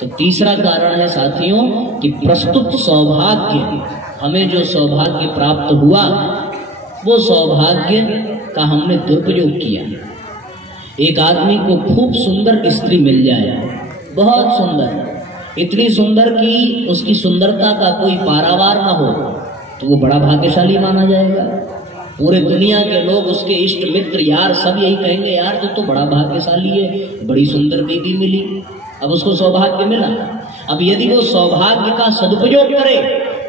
तो तीसरा कारण है साथियों कि प्रस्तुत सौभाग्य, हमें जो सौभाग्य प्राप्त हुआ वो सौभाग्य का हमने दुरुपयोग किया। एक आदमी को खूब सुंदर स्त्री मिल जाए, बहुत सुंदर, इतनी सुंदर कि उसकी सुंदरता का कोई पारावार ना हो, तो वो बड़ा भाग्यशाली माना जाएगा। पूरे दुनिया के लोग, उसके इष्ट मित्र, यार सब यही कहेंगे, यार तो बड़ा भाग्यशाली है, बड़ी सुंदर बीवी मिली। अब उसको सौभाग्य मिला। अब यदि वो सौभाग्य का सदुपयोग करे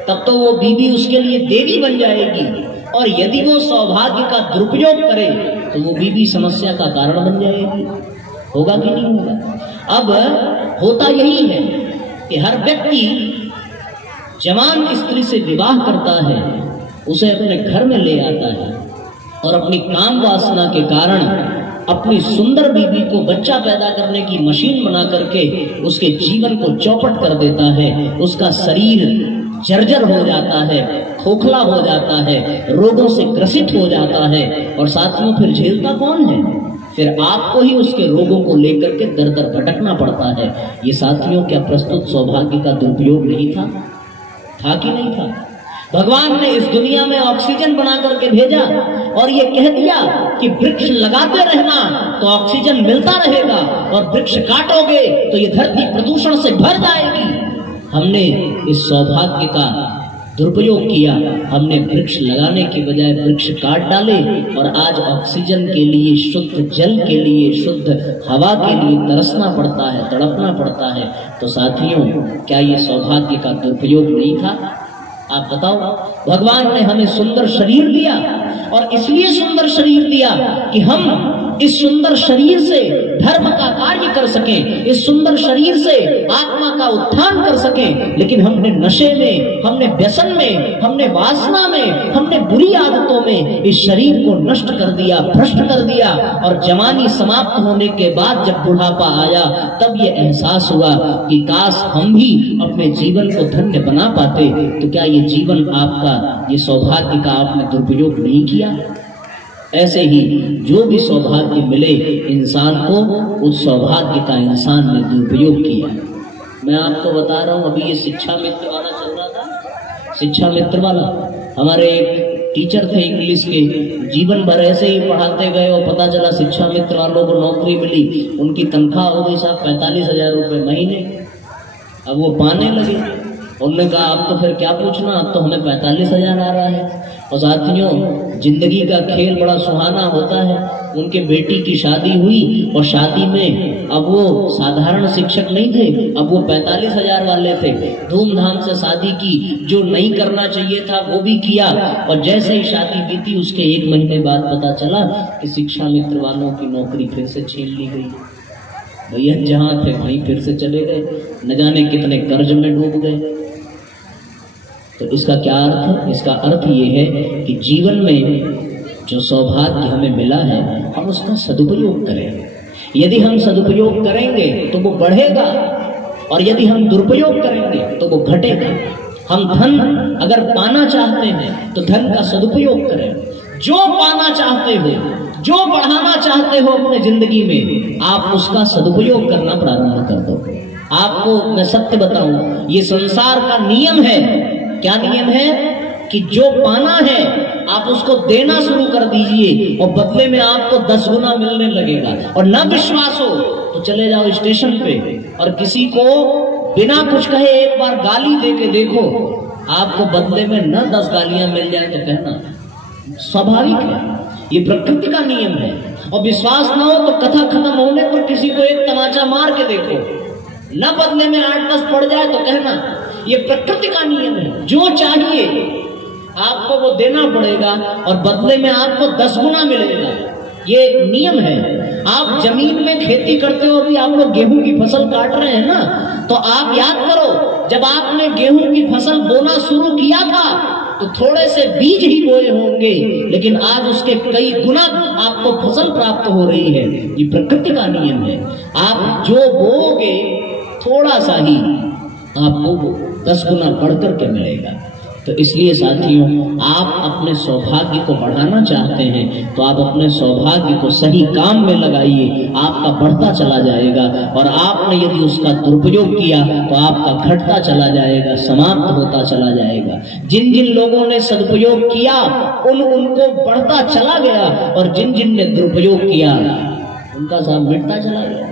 तब तो वो बीवी उसके लिए देवी बन जाएगी, और यदि वो सौभाग्य का दुरुपयोग करे तो वो बीवी समस्या का कारण बन जाएगी। होगा कि नहीं होगा? अब होता यही है कि हर व्यक्ति जवान स्त्री से विवाह करता है, उसे अपने घर में ले आता है और अपनी काम वासना के कारण अपनी सुंदर बीवी को बच्चा पैदा करने की मशीन बना करके उसके जीवन को चौपट कर देता है। उसका शरीर जर्जर हो जाता है, खोखला हो जाता है, रोगों से ग्रसित हो जाता है, और साथ में फिर झेलता कौन है? फिर आपको ही उसके रोगों को लेकर के दर दर भटकना पड़ता है। ये साथियों क्या प्रस्तुत सौभाग्य का दुरुपयोग नहीं था? था कि नहीं था? भगवान ने इस दुनिया में ऑक्सीजन बना करके भेजा और ये कह दिया कि वृक्ष लगाते रहना तो ऑक्सीजन मिलता रहेगा, और वृक्ष काटोगे तो ये धरती प्रदूषण से भर जाएगी। हमने इस सौभाग्य का दुरुपयोग किया, हमने वृक्ष लगाने के बजाय वृक्ष काट डाले, और आज ऑक्सीजन के लिए, शुद्ध जल के लिए, शुद्ध हवा के लिए तरसना पड़ता है, तड़पना पड़ता है। तो साथियों, क्या ये सौभाग्य का दुरुपयोग नहीं था? आप बताओ। भगवान ने हमें सुंदर शरीर दिया, और इसलिए सुंदर शरीर दिया कि हम इस सुंदर शरीर से धर्म का कार्य कर सकें, इस सुंदर शरीर से आत्मा का उत्थान कर सकें। लेकिन हमने नशे में, हमने व्यसन में, हमने वासना में, हमने बुरी आदतों में इस शरीर को नष्ट कर दिया, भ्रष्ट कर दिया। और जवानी समाप्त होने के बाद जब बुढ़ापा आया तब ये एहसास हुआ कि काश हम भी अपने जीवन को धन्य बना पाते। तो क्या ये जीवन आपका, ये सौभाग्य का आपने दुरुपयोग नहीं किया? ऐसे ही जो भी सौभाग्य मिले इंसान को, उस सौभाग्य का इंसान ने दुरुपयोग किया। मैं आपको बता रहा हूँ, अभी ये शिक्षा मित्र वाला चल रहा था, शिक्षा मित्र वाला, हमारे एक टीचर थे इंग्लिश के, जीवन भर ऐसे ही पढ़ाते गए और पता चला शिक्षा मित्र वालों को नौकरी मिली, उनकी तनख्वाह हो गई साहब 45,000 रुपये महीने। अब वो पाने लगे, उन्होंने कहा अब तो फिर क्या पूछना, अब तो हमें 45,000 आ रहा है। और साथियों, जिंदगी का खेल बड़ा सुहाना होता है। उनके बेटी की शादी हुई, और शादी में अब वो साधारण शिक्षक नहीं थे, अब वो 45,000 वाले थे। धूमधाम से शादी की, जो नहीं करना चाहिए था वो भी किया। और जैसे ही शादी बीती उसके 1 महीने बाद पता चला कि शिक्षा मित्र वालों की नौकरी फिर से छीन ली गई। भैया जहाँ थे वहीं फिर से चले गए, न जाने कितने कर्ज में डूब गए। तो इसका क्या अर्थ है? इसका अर्थ ये है कि जीवन में जो सौभाग्य हमें मिला है हम उसका सदुपयोग करें। यदि हम सदुपयोग करेंगे तो वो बढ़ेगा, और यदि हम दुरुपयोग करेंगे तो वो घटेगा। हम धन अगर पाना चाहते हैं तो धन का सदुपयोग करें। जो पाना चाहते हो, जो बढ़ाना चाहते हो अपने जिंदगी में, आप उसका सदुपयोग करना प्रारंभ कर दो। आपको मैं सत्य बताऊं, ये संसार का नियम है। क्या नियम है? कि जो पाना है आप उसको देना शुरू कर दीजिए, और बदले में आपको 10 गुना मिलने लगेगा। और न विश्वास हो तो चले जाओ स्टेशन पे और किसी को बिना कुछ कहे एक बार गाली दे के देखो, आपको बदले में न 10 गालियां मिल जाए तो कहना। स्वाभाविक है, ये प्रकृति का नियम है। और विश्वास ना हो तो कथा खत्म होने पर किसी को एक तमाचा मार के देखो, न बदले में 8-10 पड़ जाए तो कहना। ये प्रकृति का नियम है। जो चाहिए आपको वो देना पड़ेगा, और बदले में आपको 10 गुना मिलेगा। ये नियम है। आप जमीन में खेती करते हो, अभी आप लोग गेहूं की फसल काट रहे हैं ना, तो आप याद करो जब आपने गेहूं की फसल बोना शुरू किया था तो थोड़े से बीज ही बोए होंगे, लेकिन आज उसके कई गुना आपको फसल प्राप्त हो रही है। ये प्रकृति का नियम है। आप जो बोओगे थोड़ा सा ही आपको 10 गुना बढ़ करके मिलेगा। तो इसलिए साथियों, आप अपने सौभाग्य को बढ़ाना चाहते हैं तो आप अपने सौभाग्य को सही काम में लगाइए, आपका बढ़ता चला जाएगा। और आपने यदि उसका दुरुपयोग किया तो आपका घटता चला जाएगा, समाप्त होता चला जाएगा। जिन जिन लोगों ने सदुपयोग किया उनको बढ़ता चला गया, और जिन जिन ने दुरुपयोग किया उनका साहब मिटता चला गया।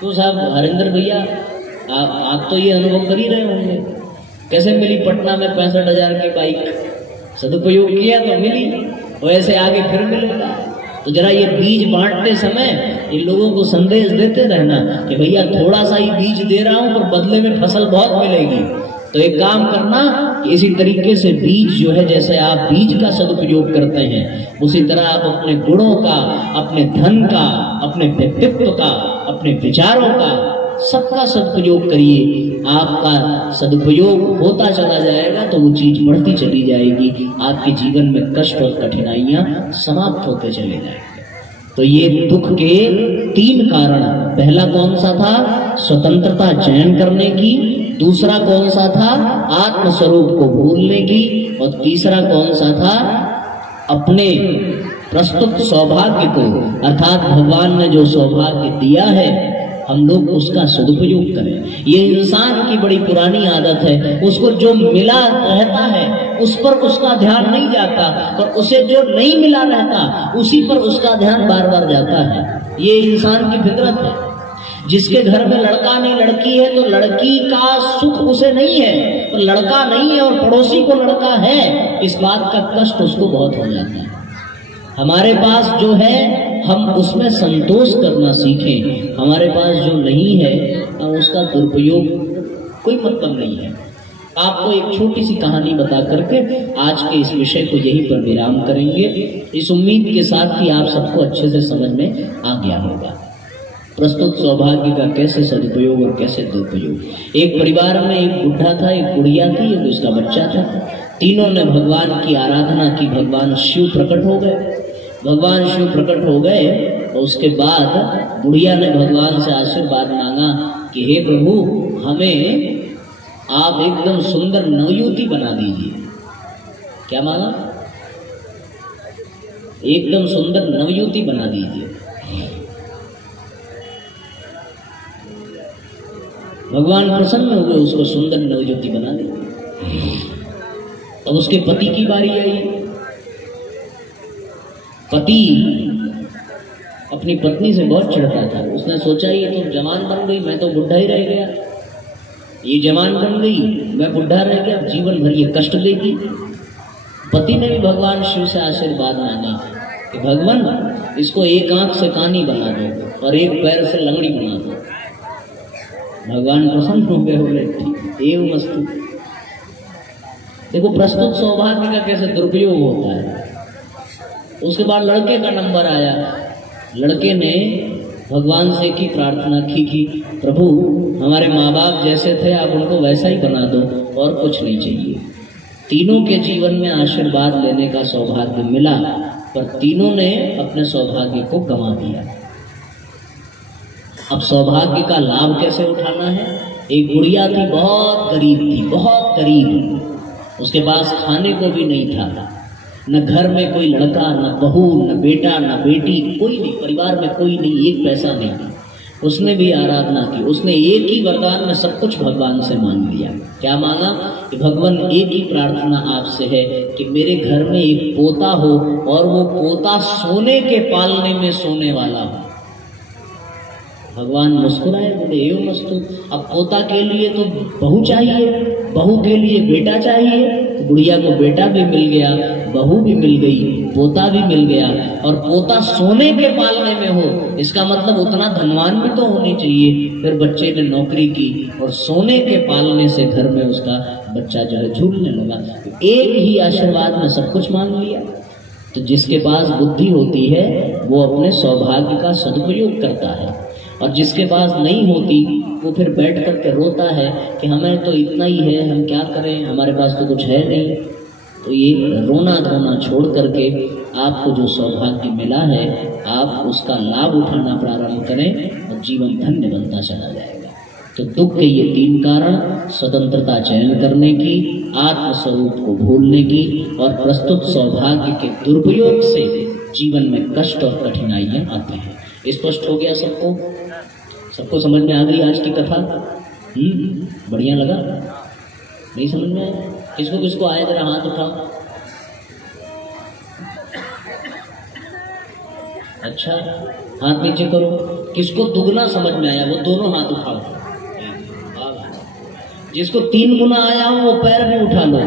तो साहब हरिंदर भैया, आप तो ये अनुभव कर ही रहे होंगे, कैसे मिली पटना में 65,000 की बाइक, सदुपयोग किया तो मिली, वैसे आगे फिर मिलेगा। तो जरा ये बीज बांटते समय इन लोगों को संदेश देते रहना कि भैया थोड़ा सा ही बीज दे रहा हूं पर बदले में फसल बहुत मिलेगी। तो एक काम करना कि इसी तरीके से बीज जो है, जैसे आप बीज का सदुपयोग करते हैं उसी तरह आप अपने गुणों का, अपने धन का, अपने व्यक्तित्व का, अपने विचारों का, सबका सदुपयोग करिए। आपका सदुपयोग होता चला जाएगा तो वो चीज बढ़ती चली जाएगी, आपके जीवन में कष्ट और कठिनाइयां समाप्त होते चले जाएंगे। तो ये दुख के 3 कारण, पहला कौन सा था? स्वतंत्रता चयन करने की, दूसरा कौन सा था? आत्मस्वरूप को भूलने की, और तीसरा कौन सा था? अपने प्रस्तुत सौभाग्य को, अर्थात भगवान ने जो सौभाग्य दिया है हम लोग उसका सदुपयोग करें। ये इंसान की बड़ी पुरानी आदत है, उसको जो मिला रहता है उस पर उसका ध्यान नहीं जाता, और उसे जो नहीं मिला रहता उसी पर उसका ध्यान बार बार जाता है। ये इंसान की फितरत है। जिसके घर में लड़का नहीं लड़की है तो लड़की का सुख उसे नहीं है, तो लड़का नहीं है और पड़ोसी को लड़का है, इस बात का कष्ट उसको बहुत हो जाता है। हमारे पास जो है हम उसमें संतोष करना सीखें, हमारे पास जो नहीं है उसका दुरुपयोग कोई मतलब नहीं है। आपको एक छोटी सी कहानी बता करके आज के इस विषय को यहीं पर विराम करेंगे, इस उम्मीद के साथ कि आप सबको अच्छे से समझ में आ गया होगा। प्रस्तुत सौभाग्य का कैसे सदुपयोग और कैसे दुरुपयोग। एक परिवार में एक बुढ़ा था, एक बुढ़िया थी, एक उसका बच्चा था। तीनों ने भगवान की आराधना की। भगवान शिव प्रकट हो गए। भगवान शिव प्रकट हो गए और उसके बाद बुढ़िया ने भगवान से आशीर्वाद मांगा कि हे प्रभु, हमें आप एकदम सुंदर नवयुवती बना दीजिए। क्या मांगा? एकदम सुंदर नवयुवती बना दीजिए। भगवान प्रसन्न हो गए, उसको सुंदर नवयुवती बना दी। अब उसके पति की बारी आई। पति अपनी पत्नी से बहुत चिढ़ता था। उसने सोचा ये तो जवान बन गई, मैं तो बुढ़ा ही रह गया, ये जवान बन गई, मैं बुढ़ा रह गया, जीवन भर ये कष्ट देगी। पति ने भी भगवान शिव से आशीर्वाद मांगा कि भगवान इसको एक आंख से कानी बना दो और एक पैर से लंगड़ी बना दो। भगवान प्रसन्न हो गए, बोले ठीक एवं मस्तु। देखो प्रस्तुत सौभाग्य का कैसे दुरुपयोग होता है। उसके बाद लड़के का नंबर आया। लड़के ने भगवान से की प्रार्थना की कि प्रभु हमारे माँ बाप जैसे थे आप उनको वैसा ही बना दो और कुछ नहीं चाहिए। तीनों के जीवन में आशीर्वाद लेने का सौभाग्य मिला, पर तीनों ने अपने सौभाग्य को गंवा दिया। अब सौभाग्य का लाभ कैसे उठाना है। एक गुड़िया थी, बहुत गरीब थी, बहुत गरीब। उसके पास खाने को भी नहीं था, न घर में कोई लड़का, न बहू, न बेटा, न बेटी, कोई नहीं, परिवार में कोई नहीं, एक पैसा नहीं। उसने भी आराधना की। उसने एक ही वरदान में सब कुछ भगवान से मांग लिया। क्या मांगा कि भगवान एक ही प्रार्थना आपसे है कि मेरे घर में एक पोता हो और वो पोता सोने के पालने में सोने वाला हो। भगवान मुस्कुराए, बोले एवं मस्तु। अब पोता के लिए तो बहू चाहिए, बहू के लिए बेटा चाहिए। तो बुढ़िया को बेटा भी मिल गया, बहू भी मिल गई, पोता भी मिल गया, और पोता सोने के पालने में हो, इसका मतलब उतना धनवान भी तो होनी चाहिए। फिर बच्चे ने नौकरी की और सोने के पालने से घर में उसका बच्चा जो है झूलने लगा। एक ही आशीर्वाद में सब कुछ मांग लिया। तो जिसके पास बुद्धि होती है वो अपने सौभाग्य का सदुपयोग करता है, और जिसके पास नहीं होती वो फिर बैठ करके रोता है कि हमें तो इतना ही है, हम क्या करें, हमारे पास तो कुछ है नहीं। तो ये रोना धोना छोड़ करके आपको जो सौभाग्य मिला है आप उसका लाभ उठाना प्रारंभ करें और जीवन धन्य बनता चला जाएगा। तो दुख के ये 3 कारण, स्वतंत्रता चयन करने की, आत्मस्वरूप को भूलने की और प्रस्तुत सौभाग्य के दुरुपयोग से जीवन में कष्ट और कठिनाइयां आती हैं। स्पष्ट हो गया सबको? सबको समझ में आ गई आज की कथा? बढ़िया लगा? नहीं समझ में आया? किसको किसको आया जरा हाथ उठाओ। अच्छा, हाथ नीचे करो। किसको दुगना समझ में आया वो दोनों हाथ उठाओ। जिसको 3 गुना आया हो वो पैर भी उठा लो।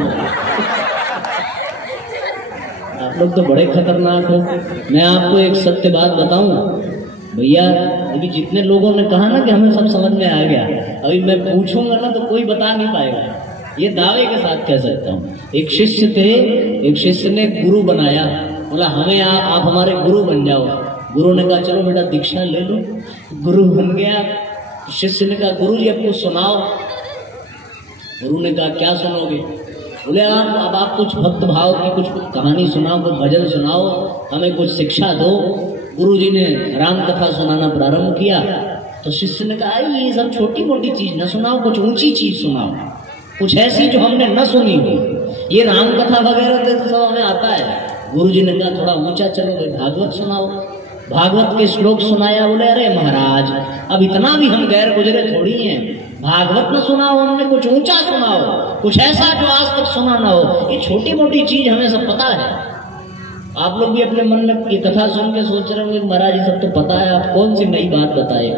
आप लोग तो बड़े खतरनाक हो। मैं आपको एक सत्य बात बताऊं भैया, अभी जितने लोगों ने कहा ना कि हमें सब समझ में आ गया, अभी मैं पूछूंगा ना तो कोई बता नहीं पाएगा। ये दावे के साथ कह सकता हूँ। एक शिष्य थे, एक शिष्य ने गुरु बनाया, बोला हमें आप हमारे गुरु बन जाओ। गुरु ने कहा चलो बेटा दीक्षा ले लो। गुरु बन गया। शिष्य ने कहा गुरु जी अब कुछ सुनाओ। गुरु ने कहा क्या सुनोगे? बोले अब आप कुछ भक्त भाव की कुछ कहानी सुनाओ, कुछ भजन सुनाओ, हमें कुछ शिक्षा दो। गुरु जी ने राम कथा सुनाना प्रारंभ किया। तो शिष्य ने कहा ये सब छोटी मोटी चीज न सुनाओ, कुछ ऊंची चीज सुनाओ, कुछ ऐसी जो हमने न सुनी हो। ये राम कथा वगैरह तो सब हमें आता है। गुरु जी ने कहा थोड़ा ऊंचा चलो, भागवत सुनाओ। भागवत के श्लोक सुनाया। बोले अरे महाराज अब इतना भी हम गैर गुजरे थोड़ी हैं, भागवत न सुनाओ, हमने कुछ ऊंचा सुनाओ, कुछ ऐसा जो आज तक सुना ना हो। ये छोटी मोटी चीज हमें सब पता है। आप लोग भी अपने मन में ये कथा सुन के सोच रहे होंगे महाराज ये सब तो पता है, आप कौन सी नई बात बताए।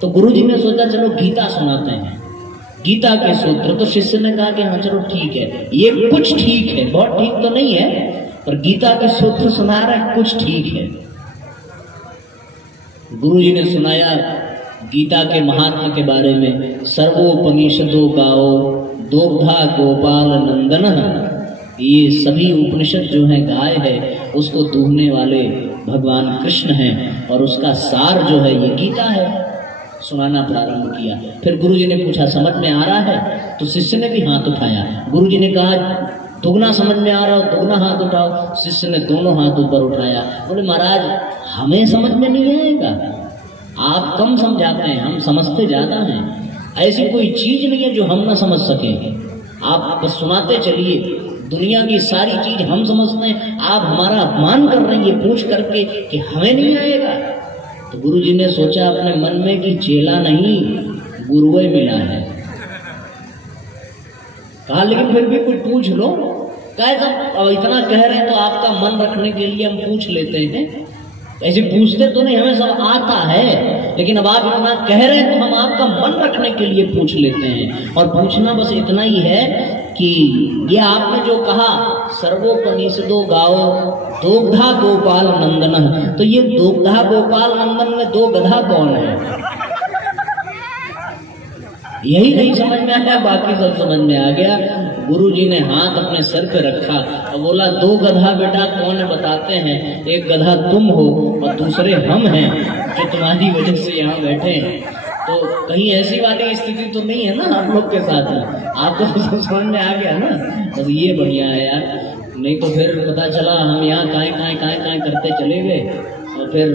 तो गुरु जी ने सोचा चलो गीता सुनाते हैं, गीता के सूत्र। तो शिष्य ने कहा कि हाँ चलो ठीक है, ये कुछ ठीक है, बहुत ठीक तो नहीं है, पर गीता के सूत्र सुना रहे कुछ ठीक है। गुरु जी ने सुनाया गीता के महात्मा के बारे में। सर्वोपनिषदों गाओ दोग्धा गोपाल नंदन। ये सभी उपनिषद जो है गाय है, उसको दूहने वाले भगवान कृष्ण हैं, और उसका सार जो है ये गीता है। सुनाना प्रारंभ किया। फिर गुरु जी ने पूछा समझ में आ रहा है? तो शिष्य ने भी हाथ उठाया। गुरु जी ने कहा दुगना समझ में आ रहा हो, दुगना हाथ उठाओ। शिष्य ने दोनों हाथ ऊपर उठाया। बोले महाराज हमें समझ में नहीं आएगा, आप कम समझाते हैं, हम समझते ज्यादा हैं। ऐसी कोई चीज नहीं है जो हम ना समझ सके, आप बस सुनाते चलिए। दुनिया की सारी चीज हम समझते हैं, आप हमारा अपमान कर रहे हैं ये पूछ करके कि हमें नहीं आएगा। तो गुरु जी ने सोचा अपने मन में कि चेला नहीं गुरुए मिला है। कहा लेकिन फिर भी कुछ पूछ लो। कहा जब इतना कह रहे हैं तो आपका मन रखने के लिए हम पूछ लेते हैं। ऐसे पूछते तो नहीं, हमें सब आता है, लेकिन अब आप इतना कह रहे हैं तो हम आपका मन रखने के लिए पूछ लेते हैं। और पूछना बस इतना ही है कि ये आपने जो कहा सर्वोपनिषदों गाओ दोग्धा गोपाल नंदन, तो ये दोग्धा गोपाल नंदन में 2 गधा कौन है? यही नहीं समझ में आया, बाकी सब समझ में आ गया। गुरु जी ने हाथ अपने सर पे रखा और बोला 2 गधा बेटा कौन है बताते हैं। एक गधा तुम हो और दूसरे हम हैं जो तुम्हारी वजह से यहाँ बैठे हैं। तो कहीं ऐसी वाली स्थिति तो नहीं है ना आप लोग के साथ में? आपको तो सब समझ में आ गया ना, बस ये बढ़िया है यार। नहीं तो फिर पता चला हम यहाँ काएं करते चले गए और फिर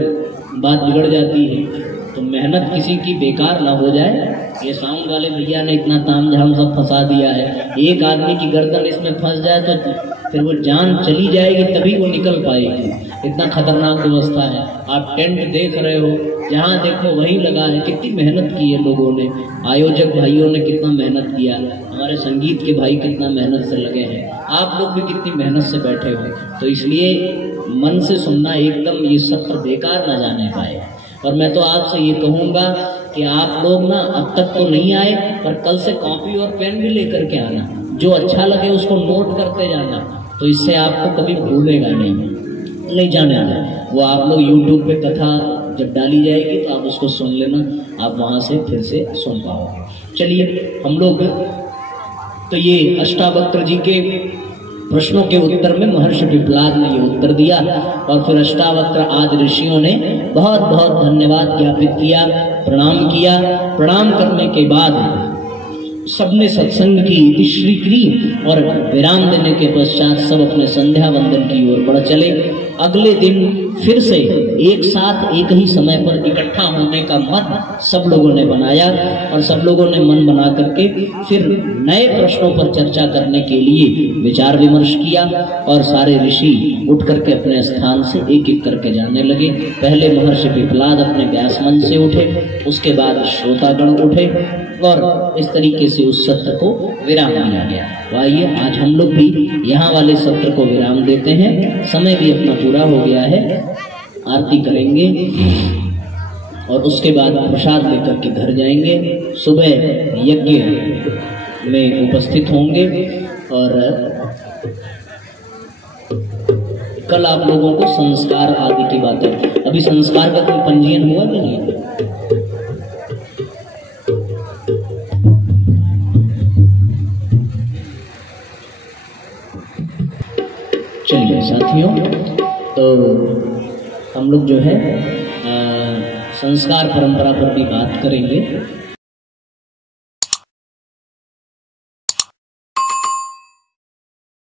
बात बिगड़ जाती है। तो मेहनत किसी की बेकार ना हो जाए। ये साउंड वाले भैया ने इतना तामझाम सब फंसा दिया है, एक आदमी की गर्दन इसमें फंस जाए तो फिर वो जान चली जाएगी तभी वो निकल पाएगी। इतना खतरनाक व्यवस्था है। आप टेंट देख रहे हो, जहाँ देखो वहीं लगा है। कितनी मेहनत की है लोगों ने, आयोजक भाइयों ने कितना मेहनत किया, हमारे संगीत के भाई कितना मेहनत से लगे हैं, आप लोग भी कितनी मेहनत से बैठे हो। तो इसलिए मन से सुनना, एकदम ये सत्र बेकार ना जाने पाए। और मैं तो आपसे ये कहूँगा कि आप लोग ना अब तक तो नहीं आए, पर कल से कॉपी और पेन भी लेकर के आना, जो अच्छा लगे उसको नोट करते जाना, तो इससे आपको कभी भूलेगा नहीं जाने आना। वो आप लोग YouTube पे कथा जब डाली जाएगी तो आप उसको सुन लेना, आप वहाँ से फिर से सुन पाओगे। चलिए हम लोग तो ये अष्टावक्र जी के प्रश्नों के उत्तर में महर्षि पिप्लाद ने ये उत्तर दिया, और फिर अष्टावक्र आदि ऋषियों ने बहुत बहुत धन्यवाद ज्ञापित किया, प्रणाम किया। प्रणाम करने के बाद सबने सत्संग की इतिश्री की और विराम देने के पश्चात सब अपने संध्या वंदन की ओर बढ़ चले। अगले दिन फिर से एक साथ एक ही समय पर इकट्ठा होने का मन सब लोगों ने बनाया और सब लोगों ने मन बना करके फिर नए प्रश्नों पर चर्चा करने के लिए विचार विमर्श किया और सारे ऋषि उठ करके अपने स्थान से एक एक करके जाने लगे। पहले महर्षि पिपलाद अपने व्यास मंच से उठे, उसके बाद श्रोतागण उठे और इस तरीके से उस सत्र को विराम दिया गया। तो आइए आज हम लोग भी यहाँ वाले सत्र को विराम देते हैं, समय भी अपना पूरा हो गया है। आरती करेंगे और उसके बाद प्रसाद लेकर के घर जाएंगे। सुबह यज्ञ में उपस्थित होंगे और कल आप लोगों को संस्कार आदि की बातें, अभी संस्कार का कोई पंजीयन हुआ कि नहीं? चलिए साथियों, तो हम लोग जो है संस्कार परंपरा पर भी बात करेंगे।